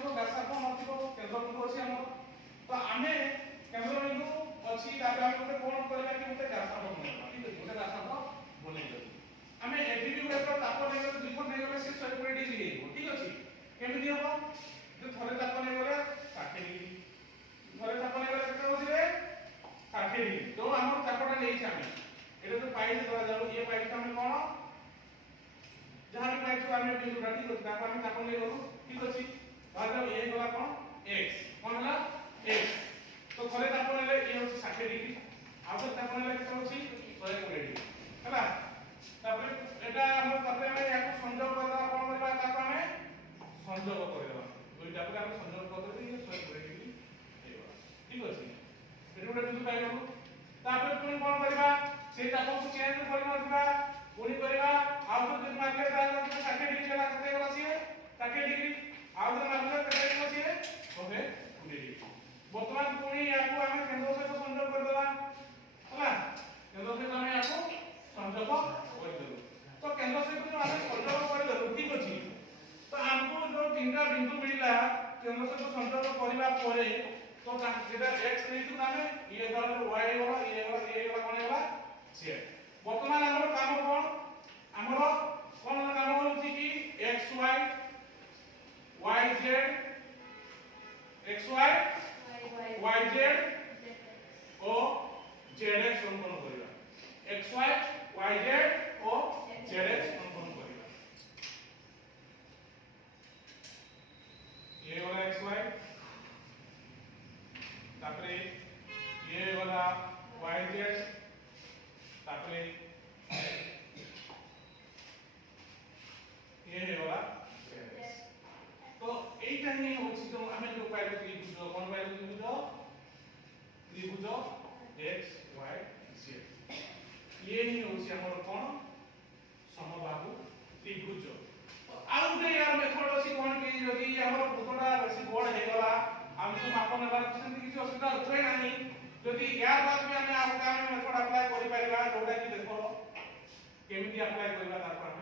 नथिबो व्यासार्ध नथिबो केंद्र बिंदु अछि हमर तो आमे केंद्र बिंदु अछि तापर हम गोटे कोण करबा कि गोटे व्यासार्ध बनेबा ठीक अछि गोटे व्यासार्ध बनेबा आमे एबीबी वेक्टर ताप नै गले द्विखंड नै गले से 120 डिग्री हेबो ठीक अछि केमिति हबो जे थरे ताप नै गले 60 डिग्री थरे ताप नै गले केते होसिबे 60 डिग्री तो हमर तापटा नै छै आमे एटा तो पाई धरा जाउ ये पाई हम कोन जहां भी पाई छु आमे बिंदु ठीक अछि ताप आमे ताप नै करू ठीक अछि धरा जाउ ये गला कोन x कोन हला x तो थरे ताप नै ये होछि 60 डिग्री आ तो ताप नै केते होछि 120 डिग्री हला तापर एटा हम तापर आमे याको संयोग करबा कोन करबा ताप आमे संयोग करबा दुईटा को आमे संयोग करबा ये 120 डिग्री हेबा ठीक अछि एटा गोटे बिंदु पाई गलु तापर पुनी कोन करबा से ताप को चेंज करबा दिबा पुनी करबा आउ तो जब मार्के दाल 60 डिग्री चला कते गला सिए 60 डिग्री आउ तो मार्के कते गला सिए ओके 20 डिग्री वर्तमान पुनी याको आमे केंद्र सहित संयोग कर देबा हला केंद्र सहित आमे याको संयोग कर देबो तो केंद्र सहित जो आमे संयोग कर देबो ठीक अछि तो हमको जो तीनटा बिंदु मिलिला केंद्र सहित संयोग करबा परे तो जेटा x नहीं तो आमे ये गला y गला ये गला कोन गला z वर्तमान हमर काम कोन हमरो कोन काम होछि कि xy yz xy yz ओ zx संपन्न करिबा xy yz ओ zx संपन्न करिबा ये वाला xy तापरे ये वाला yz तापरे ये है वाला zx तो एटा ही होछि जो हमें जो पाइलो त्रिभुज कोन पाइलो त्रिभुज x y z ये ही होछि हमर कोन समबाहु त्रिभुज तो आउ बे यार मेथड अछि कोन कि यदि हमर भूतडा बेसी बड़ हे गला हम जो मापन नेबार सेंति किछि असुविधा होय नाही यदि यार बाद में हमें आउ काम मेथड अप्लाई करि पाइबा जोडा कि देखो केमिति अप्लाई करबा तापर